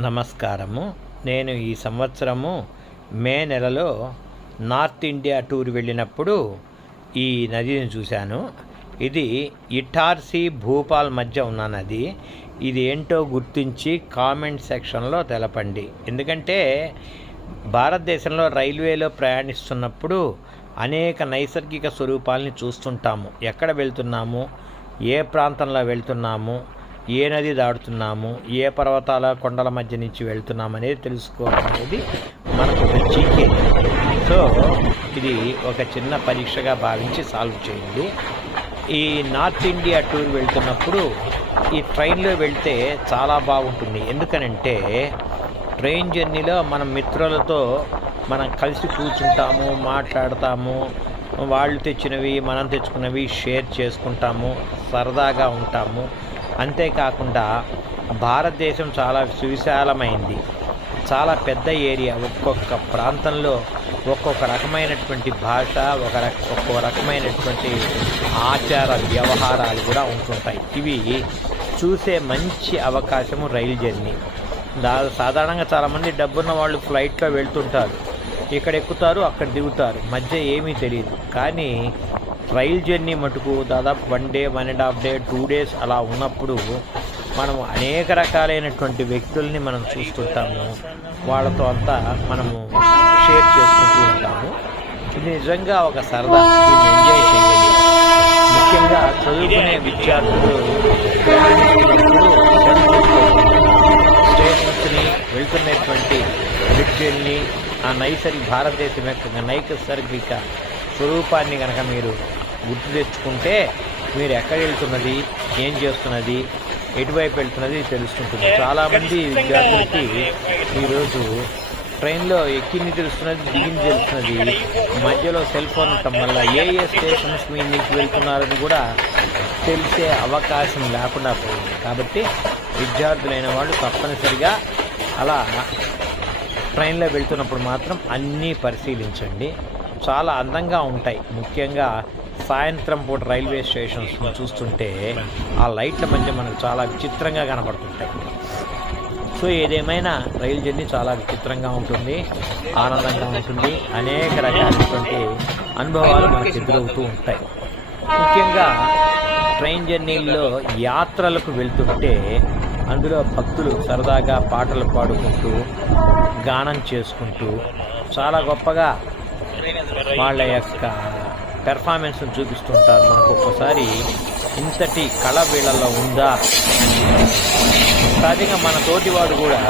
నమస్కారము. నేను ఈ సంవత్సరము మే నెలలో నార్త్ ఇండియా టూర్ వెళ్ళినప్పుడు ఈ నదిని చూశాను. ఇది ఇటార్సీ భూపాల్ మధ్య ఉన్న నది. ఇది ఏంటో గుర్తించి కామెంట్ సెక్షన్లో తెలపండి. ఎందుకంటే భారతదేశంలో రైల్వేలో ప్రయాణిస్తున్నప్పుడు అనేక నైసర్గిక స్వరూపాలని చూస్తుంటాము. ఎక్కడ వెళ్తున్నాము? ఏ ప్రాంతంలో వెళ్తున్నాము? ఏ నది దాడుతున్నాము ఏ పర్వతాల కొండల మధ్య నుంచి వెళ్తున్నాము అనేది తెలుసుకోవడం అనేది మనకు ఒక జీకే సో ఇది ఒక చిన్న పరీక్షగా భావించి సాల్వ్ చేయండి. ఈ నార్త్ ఇండియా టూర్ వెళ్తున్నప్పుడు ఈ ట్రైన్లో వెళ్తే చాలా బాగుంటుంది. ఎందుకనంటే ట్రైన్ జర్నీలో మన మిత్రులతో మనం కలిసి కూర్చుంటాము మాట్లాడతాము వాళ్ళు తెచ్చినవి మనం తెచ్చుకున్నవి షేర్ చేసుకుంటాము సరదాగా ఉంటాము. అంతేకాకుండా భారతదేశం చాలా సువిశాలమైంది. చాలా పెద్ద ఏరియా ఒక్కొక్క ప్రాంతంలో ఒక్కొక్క రకమైనటువంటి భాష ఒక రక ఒక్కో రకమైనటువంటి ఆచార వ్యవహారాలు కూడా ఉంటుంటాయి. ఇవి చూసే మంచి అవకాశము రైలు జర్నీ. దా సాధారణంగా చాలామంది డబ్బున్న వాళ్ళు ఫ్లైట్లో వెళ్తుంటారు. ఇక్కడ ఎక్కుతారు అక్కడ దిగుతారు. మధ్య ఏమీ తెలియదు కానీ రైల్ జర్నీ మటుకు దాదాపు one day one and half day two days అలా ఉన్నప్పుడు మనము అనేక రకాలైనటువంటి వ్యక్తుల్ని మనం చూస్తుంటాము. వాళ్ళతో అంతా మనము షేర్ చేసుకుంటూ ఉంటాము. ఇది నిజంగా ఒక సరదా. దీన్ని ఎంజాయ్ చేయండి. ముఖ్యంగా చదువుకునే విద్యార్థులు స్టేషన్స్ని వెళ్తున్నటువంటి విద్యల్ని ఆ నైసర్గిక భారతదేశం యొక్క నైసర్గిక స్వరూపాన్ని కనుక మీరు గుర్తు తెచ్చుకుంటే మీరు ఎక్కడ వెళ్తున్నది ఏం చేస్తున్నది ఎటువైపు వెళ్తున్నది తెలుసుకుంటుంది చాలామంది విద్యార్థులకి ఈరోజు ట్రైన్లో ఎక్కింది తెలుస్తున్నది దిగింది తెలుస్తున్నది. మధ్యలో సెల్ ఫోన్ ఉండటం వల్ల ఏ ఏ స్టేషన్స్ మీ నుంచి వెళ్తున్నారని కూడా తెలిసే అవకాశం లేకుండా పోయింది. కాబట్టి విద్యార్థులైన వాళ్ళు తప్పనిసరిగా అలా ట్రైన్లో వెళ్తున్నప్పుడు మాత్రం అన్నీ పరిశీలించండి. చాలా అందంగా ఉంటాయి. ముఖ్యంగా సాయంత్రం పూట రైల్వే స్టేషన్స్ చూస్తుంటే ఆ లైట్ల మధ్య మనకు చాలా విచిత్రంగా కనబడుతుంటాయి. సో ఏదేమైనా రైలు జర్నీ చాలా విచిత్రంగా ఉంటుంది ఆనందంగా ఉంటుంది అనేక రకాలైనటువంటి అనుభవాలు మనకు ఎదురవుతూ ఉంటాయి. ముఖ్యంగా ట్రైన్ జర్నీల్లో యాత్రలకు వెళ్తుంటే అందులో భక్తులు సరదాగా పాటలు పాడుకుంటూ గానం చేసుకుంటూ చాలా గొప్పగా వాళ్ళ యొక్క పెర్ఫార్మెన్స్ చూపిస్తుంటారు. మనకు ఒక్కోసారి ఇంతటి కళ వీళ్ళల్లో ఉందా? సహజంగా మన తోటివాడు కూడా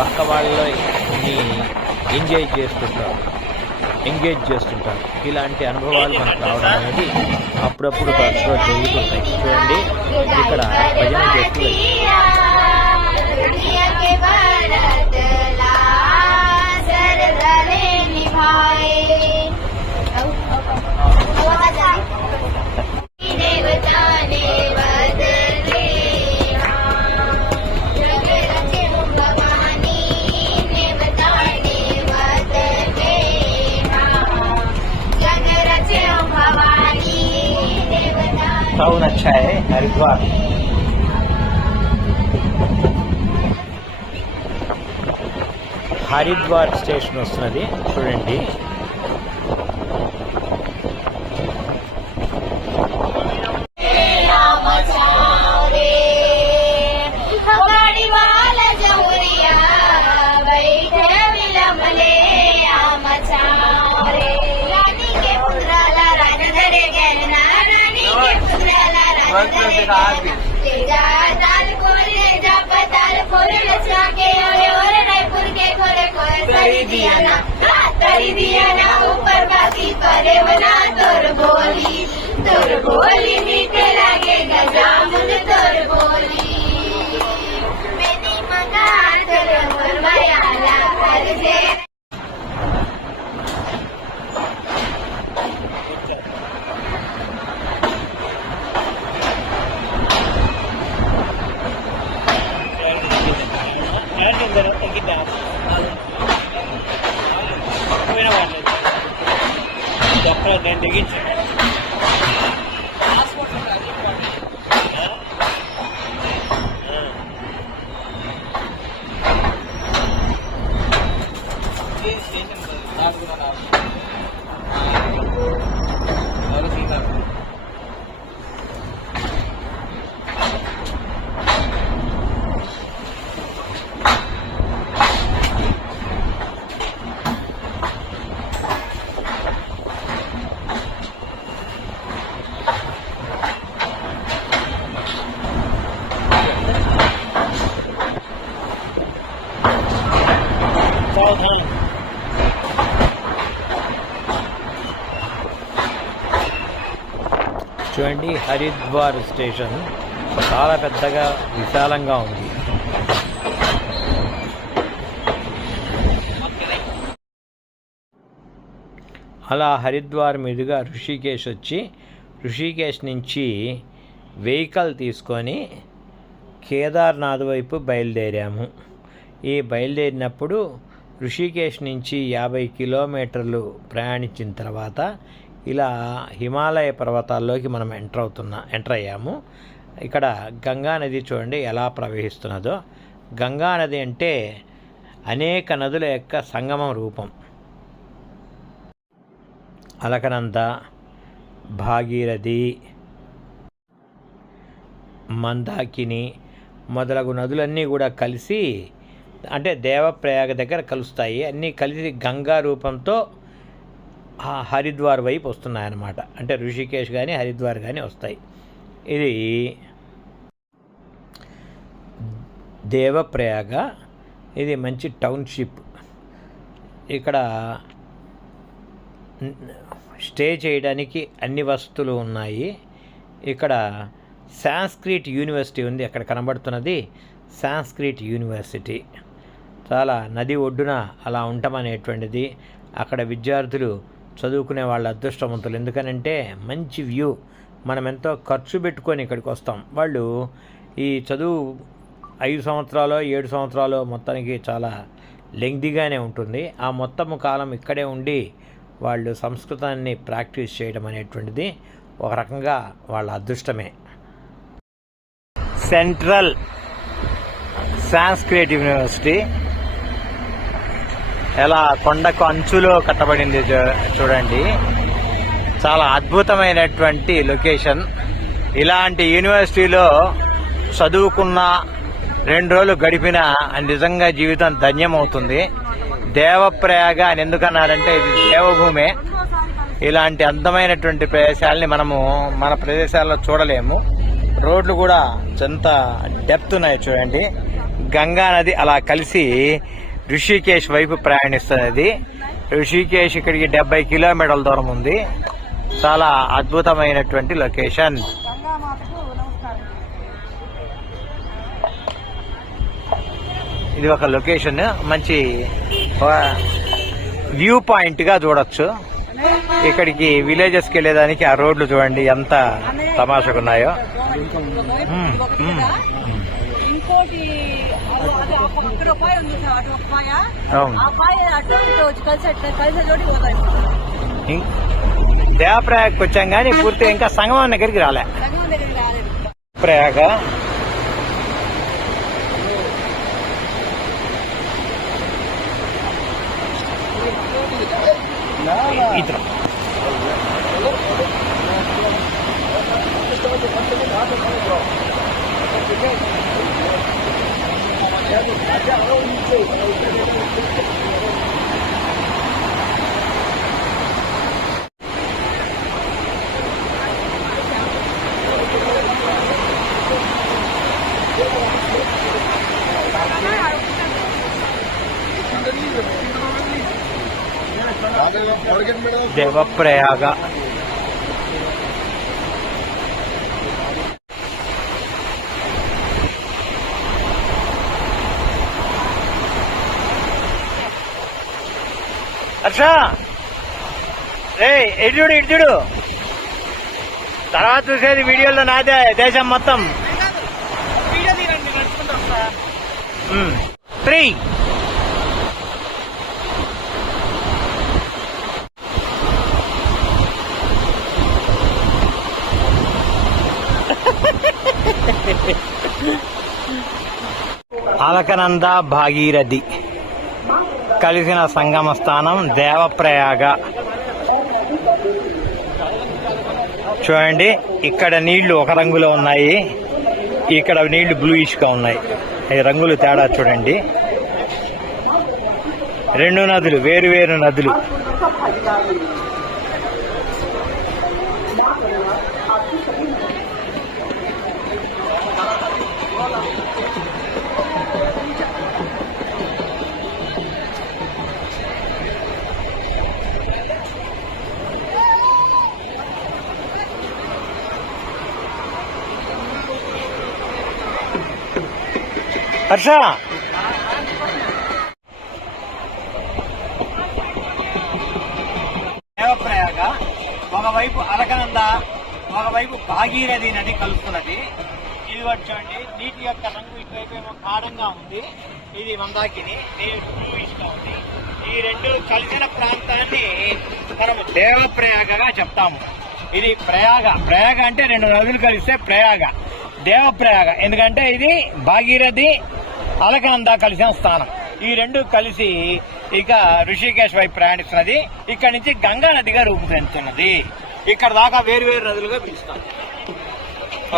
పక్క వాళ్ళని ఎంజాయ్ చేస్తుంటారు ఎంగేజ్ చేస్తుంటారు ఇలాంటి అనుభవాలు మనకు రావడం అనేది అప్పుడప్పుడు తరచుగా జరుగుతుంటాయి. చూడండి ఇక్కడ భజన చేస్తూ देवता సౌండ్ అచ్చా హై హరిద్వార్ హరిద్వార్ స్టేషన్ వస్తున్నది చూడండి दिया ना हाँ, दिया ना ऊपर बाकी परे बना तोर बोली तोर बोली मीठे लागे गजामुन तोर बोली मैंने मंगा तेरे ऊपर मयाला कर दे। again. నేను హరిద్వార్ స్టేషన్ చాలా పెద్దగా విశాలంగా ఉంది. అలా హరిద్వార్ మీదుగా ఋషికేశ్ వచ్చి ఋషికేశ్ నుంచి వెహికల్ తీసుకొని కేదార్నాథ్ వైపు బయలుదేరాము. ఈ బయలుదేరినప్పుడు ఋషికేశ్ నుంచి యాభై కిలోమీటర్లు ప్రయాణించిన తర్వాత ఇలా హిమాలయ పర్వతాల్లోకి మనం ఎంటర్ అవుతున్నా ఎంటర్ అయ్యాము. ఇక్కడ గంగా నది చూడండి ఎలా ప్రవహిస్తున్నదో. గంగా నది అంటే అనేక నదుల యొక్క సంగమం రూపం. అలకనంద భాగీరథి మందాకిని మొదలగు నదులన్నీ కూడా కలిసి అంటే దేవప్రయాగ దగ్గర కలుస్తాయి. అన్నీ కలిసి గంగా రూపంతో హరిద్వార్ వైపు వస్తున్నాయన్నమాట. అంటే ఋషికేశ్ కానీ హరిద్వార్ కానీ వస్తాయి. ఇది దేవప్రయాగ. ఇది మంచి టౌన్షిప్. ఇక్కడ స్టే చేయడానికి అన్ని వసతులు ఉన్నాయి. ఇక్కడ సాంస్క్రిట్ యూనివర్సిటీ ఉంది. అక్కడ కనబడుతున్నది సాంస్క్రిట్ యూనివర్సిటీ. చాలా నది ఒడ్డున అలా ఉండమనేటువంటిది అక్కడ విద్యార్థులు చదువుకునే వాళ్ళ అదృష్టవంతులు. ఎందుకనంటే మంచి వ్యూ. మనం ఎంతో ఖర్చు పెట్టుకొని ఇక్కడికి వస్తాం. వాళ్ళు ఈ చదువు ఐదు సంవత్సరాలు ఏడు సంవత్సరాలు మొత్తానికి చాలా లెంగ్దీగానే ఉంటుంది. ఆ మొత్తము కాలం ఇక్కడే ఉండి వాళ్ళు సంస్కృతాన్ని ప్రాక్టీస్ చేయడం అనేటువంటిది ఒక రకంగా వాళ్ళ అదృష్టమే. సెంట్రల్ సాంస్క్రిట్ యూనివర్సిటీ ఎలా కొండకు అంచులో కట్టబడింది చూ- చూడండి. చాలా అద్భుతమైనటువంటి లొకేషన్. ఇలాంటి యూనివర్సిటీలో చదువుకున్న రెండు రోజులు గడిపిన నిజంగా జీవితం ధన్యమవుతుంది. దేవప్రయాగ అని ఎందుకన్నారంటే ఇది దేవభూమే. ఇలాంటి అందమైనటువంటి ప్రదేశాలని మనము మన ప్రదేశాల్లో చూడలేము. రోడ్లు కూడా ఎంత డెప్త్ ఉన్నాయి చూడండి. గంగా నది అలా కలిసి ఋషికేశ్ వైపు ప్రయాణిస్తున్నది. ఋషికేశ్ ఇక్కడికి డెబ్బై కిలోమీటర్ల దూరం ఉంది. చాలా అద్భుతమైనటువంటి లొకేషన్. ఇది ఒక లొకేషన్. మంచి వ్యూ పాయింట్గా చూడొచ్చు. ఇక్కడికి విలేజెస్కి వెళ్ళేదానికి ఆ రోడ్లు చూడండి ఎంత తమాషగా ఉన్నాయో మ్మ్, మ్మ్, మ్మ్. ఇంకోటి అదో- అదో ఆ పక్కన ఒక పాయ ఉంది సార్, అటు ఒక పాయ. అవును ఆ పాయ అటు ఇటు వచ్చి కలిసి అట్లా కలిసి చోటికి పోతాయి ఇం- దేవప్రయాగకి వచ్చాం కానీ పూర్తిగా ఇంకా సంగమం దగ్గరికి రాలే సంగమం దగ్గరికి రాలేదు ప్రయాగ ఇతర దేవప్రయాగ హర్ష రే ఇటు చూడు. తర్వాత చూసేది వీడియోలో నాదే దేశం మొత్తం. త్రీ. అలకనంద భాగీరథి. కలిసిన సంగమ స్థానం దేవప్రయాగ. చూడండి ఇక్కడ నీళ్ళు ఒక రంగులో ఉన్నాయి. ఇక్కడ నీళ్ళు బ్లూయిష్గా ఉన్నాయి. ఈ రంగులు తేడా చూడండి. రెండు నదులు వేరు వేరు నదులు. హర్ష. దేవప్రయాగ ఒకవైపు అలకనంద ఒకవైపు భాగీరథి నది కలుస్తున్నది. ఇది వచ్చి చూడండి నీటి యొక్క రంగు ఇటువైపు ఏమో గాఢంగా ఉంది. ఇది మందాకిని నీరు ఉంది. ఈ రెండు కలిసిన ప్రాంతాన్ని మనం దేవప్రయాగగా చెప్తాము. ఇది ప్రయాగ. ప్రయాగ అంటే రెండు నదులు కలిస్తే ప్రయాగ. దేవప్రయాగ. ఎందుకంటే ఇది భాగీరథి అలకనంద కలిసిన స్థానం. ఈ రెండు కలిసి ఇక ఋషికేశ్ వైపు ప్రయాణిస్తున్నది. ఇక్కడ నుంచి గంగా నదిగా రూపుదిద్దుతున్నది. ఇక్కడ దాకా వేరు వేరు నదులుగా పిలుస్తాం.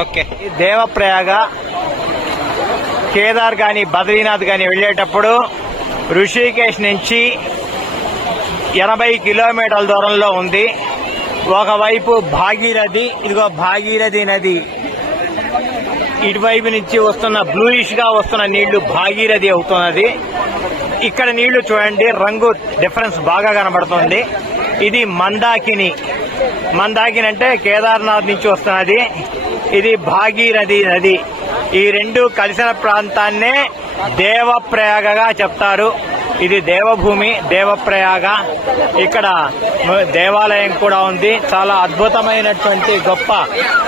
ఓకే. దేవప్రయాగ కేదార్ కానీ బద్రీనాథ్ కానీ వెళ్ళేటప్పుడు ఋషికేశ్ నుంచి ఎనభై కిలోమీటర్ల దూరంలో ఉంది. ఒకవైపు భాగీరథి ఇదిగో భాగీరథి నది. ఇటువైపు నుంచి వస్తున్న బ్లూయిష్గా వస్తున్న నీళ్ళు భాగీరథి అవుతున్నది. ఇక్కడ నీళ్ళు చూడండి రంగు డిఫరెన్స్ బాగా కనబడుతుంది. ఇది మందాకిని. మందాకిని అంటే కేదార్నాథ్ నుంచి వస్తున్నది. ఇది భాగీరథి నది. ఈ రెండు కలిసిన ప్రాంతాన్నే దేవప్రయాగగా చెప్తారు. ఇది దేవభూమి దేవప్రయాగ. ఇక్కడ దేవాలయం కూడా ఉంది. చాలా అద్భుతమైనటువంటి గొప్ప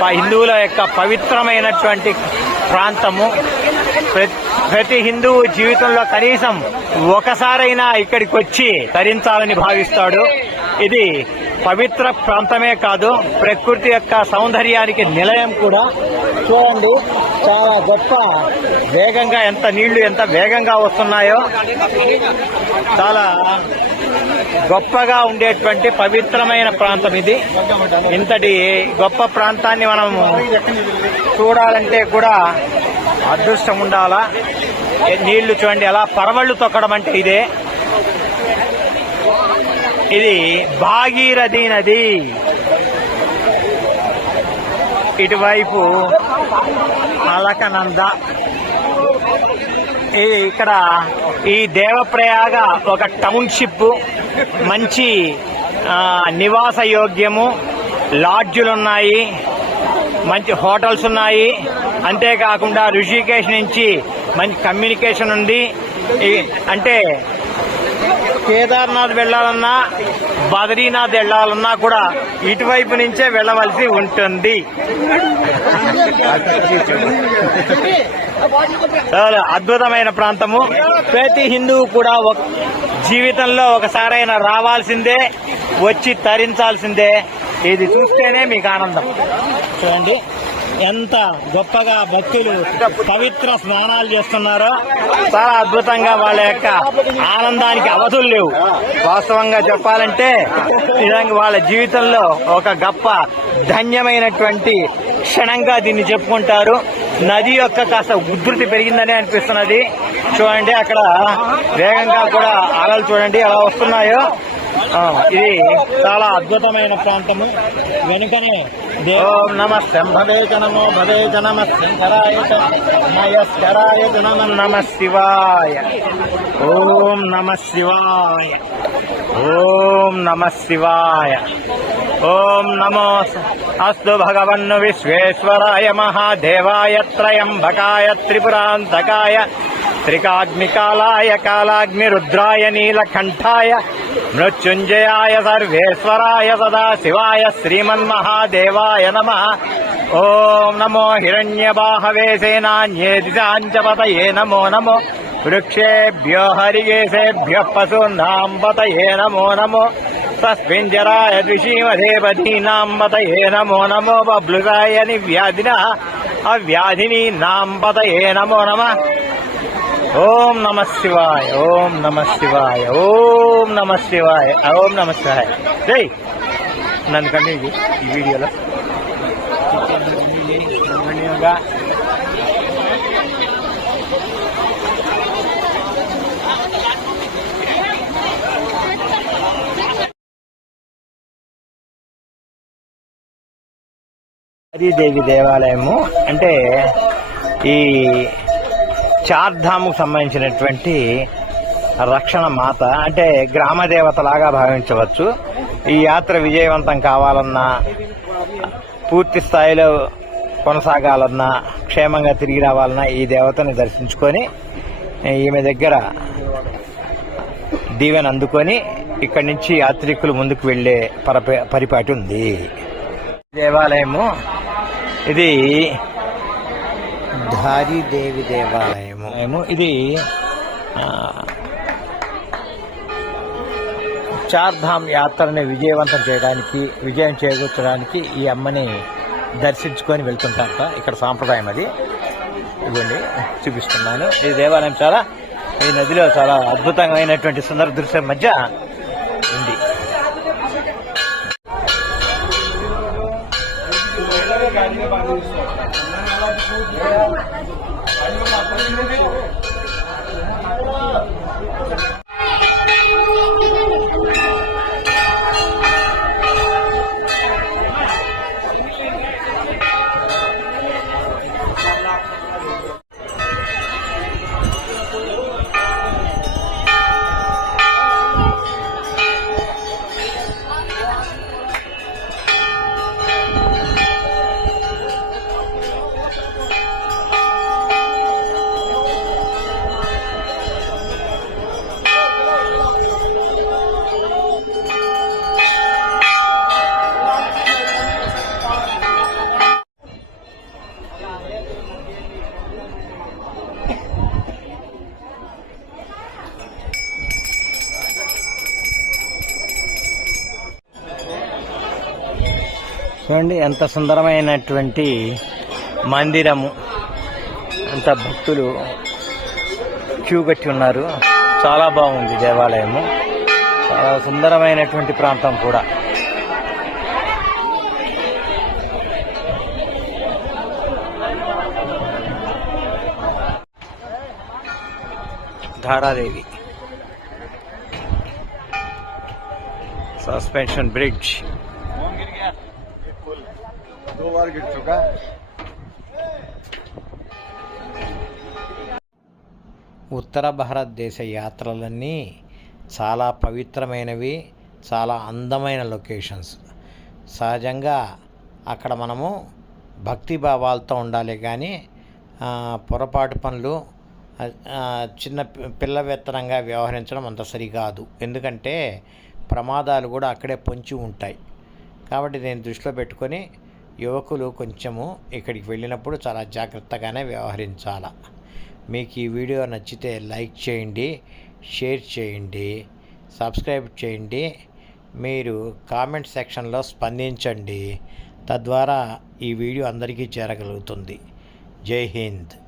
హిందువుల యొక్క పవిత్రమైనటువంటి ప్రాంతము. ప్ర- ప్రతి హిందువు జీవితంలో కనీసం ఒకసారైనా ఇక్కడికి వచ్చి తరించాలని భావిస్తాడు. ఇది పవిత్ర ప్రాంతమే కాదు ప్రకృతి యొక్క సౌందర్యానికి నిలయం కూడా. చూడండి. చాలా గొప్ప. వేగంగా ఎంత నీళ్ళు ఎంత వేగంగా వస్తున్నాయో చాలా గొప్పగా ఉండేటువంటి పవిత్రమైన ప్రాంతం ఇది. ఇంతటి గొప్ప ప్రాంతాన్ని మనం చూడాలంటే కూడా అదృష్టం ఉండాలా? ఏ- నీళ్ళు చూడండి ఎలా పరవళ్ళు తొక్కడం అంటే ఇదే. ఇది భాగీరథి నది. ఇటువైపు అలకనంద. ఇక్కడ ఈ దేవప్రయాగ ఒక టౌన్షిప్ మంచి నివాస యోగ్యము లాడ్జులు ఉన్నాయి మంచి హోటల్స్ ఉన్నాయి. అంతేకాకుండా ఋషికేశ్ నుంచి మంచి కమ్యూనికేషన్ ఉంది. ఈ- అంటే కేదార్నాథ్ వెళ్ళాలన్నా బద్రీనాథ్ వెళ్ళాలన్నా కూడా ఇటువైపు నుంచే వెళ్ళవలసి ఉంటుంది. అద్భుతమైన ప్రాంతము. ప్రతి హిందువు కూడా ఒక జీవితంలో ఒకసారైనా రావాల్సిందే వచ్చి తరించాల్సిందే. ఇది చూస్తేనే మీకు ఆనందం. చూడండి. ఎంత గొప్పగా భక్తులు పవిత్ర స్నానాలు చేస్తున్నారో చాలా అద్భుతంగా వాళ్ళ యొక్క ఆనందానికి అవధులు లేవు. వాస్తవంగా చెప్పాలంటే నిజంగా వాళ్ళ జీవితంలో ఒక గొప్ప ధన్యమైనటువంటి క్షణంగా దీన్ని చెప్పుకుంటారు. నది యొక్క కాస్త ఉధృతి పెరిగిందని అనిపిస్తున్నది. చూడండి అక్కడ వేగంగా కూడా అలలు చూడండి ఎలా వస్తున్నాయో. ఇది చాలా అద్భుతమైన ప్రాంతము. వెనుకనే ఓం నమ శంభవే చ నమో భవే చ నమ శంకరాయ చ మయస్కరాయ చ నమ నమ శివాయ ఓం నమ శివాయ ఓం నమ శివాయ ఓం నమో అస్తు భగవన్ను విశ్వేశ్వరాయ మహాదేవాయ త్రయంబకాయ త్రిపురాంతకాయ త్రికాగ్నికాలాయ కాలాగ్నిరుద్రాయ నీలకంఠాయ మృత్యుంజయాయ సర్వేశ్వరాయ సదాశివాయ శ్రీమన్మహాదేవాయ నమ ఓం నమో హిరణ్యబాహవే సేనాన్యేదిశాంచపతయే నమో నమో వృక్షేభ్యో హరికేశేభ్య పశూనాం పతయే నమో నమో తస్మింజరాయ ద్విషీమధేపదీనాం పతయే నమో నమో బబ్లురాయ నివ్యాధిన అవ్యాధినీనాం పతయే నమో నమ ఓం నమ శివాయ ఓం నమ శివాయ ఓం నమ శివాయ ఓం నమ శివాయ. జై నన్ను కంటిన్యూ ఈ వీడియోలో. కంటిన్యూగా దేవి దేవాలయము అంటే ఈ చార్ధాముకు సంబంధించినటువంటి రక్షణ మాత అంటే గ్రామ దేవతలాగా భావించవచ్చు. ఈ యాత్ర విజయవంతం కావాలన్నా పూర్తి స్థాయిలో కొనసాగాలన్నా క్షేమంగా తిరిగి రావాలన్నా ఈ దేవతని దర్శించుకొని ఈమె దగ్గర దీవెన అందుకొని ఇక్కడి నుంచి యాత్రికులు ముందుకు వెళ్ళే పరప పరిపాటి ఉంది. దేవాలయము ఇది ధారీదేవి దేవాలయము ఇది ఆ, చార్ధామ్ యాత్రని విజయవంతం చేయడానికి విజయం చేకూర్చడానికి ఈ అమ్మని దర్శించుకొని వెళ్తుంటారట. ఇక్కడ సాంప్రదాయం అది. ఇవ్వండి చూపిస్తున్నాను. ఈ దేవాలయం చాలా ఈ నదిలో చాలా అద్భుతమైనటువంటి సుందర దృశ్యం మధ్య ఉంది. 가지고 뭐야? 아니면 막 걸리는 거 చూడండి ఎంత సుందరమైనటువంటి మందిరము. అంత భక్తులు క్యూ కట్టి ఉన్నారు. చాలా బాగుంది దేవాలయము. చాలా సుందరమైనటువంటి ప్రాంతం కూడా. ధారాదేవి. Suspension bridge. ఉత్తర భారతదేశ యాత్రలన్నీ చాలా పవిత్రమైనవి చాలా అందమైన లొకేషన్స్. సహజంగా అక్కడ మనము భక్తి భావాలతో ఉండాలి కానీ పొరపాటు పనులు చిన్న పి- పిల్లవెత్తనంగా వ్యవహరించడం అంత సరికాదు. ఎందుకంటే ప్రమాదాలు కూడా అక్కడే పొంచి ఉంటాయి. కాబట్టి నేను దృష్టిలో పెట్టుకొని యువకులు కొంచెము ఇక్కడికి వెళ్ళినప్పుడు చాలా జాగ్రత్తగానే వ్యవహరించాల. మీకు ఈ వీడియో నచ్చితే లైక్ చేయండి షేర్ చేయండి సబ్స్క్రైబ్ చేయండి. మీరు కామెంట్ సెక్షన్లో స్పందించండి. తద్వారా ఈ వీడియో అందరికీ చేరగలుగుతుంది. జై హింద్.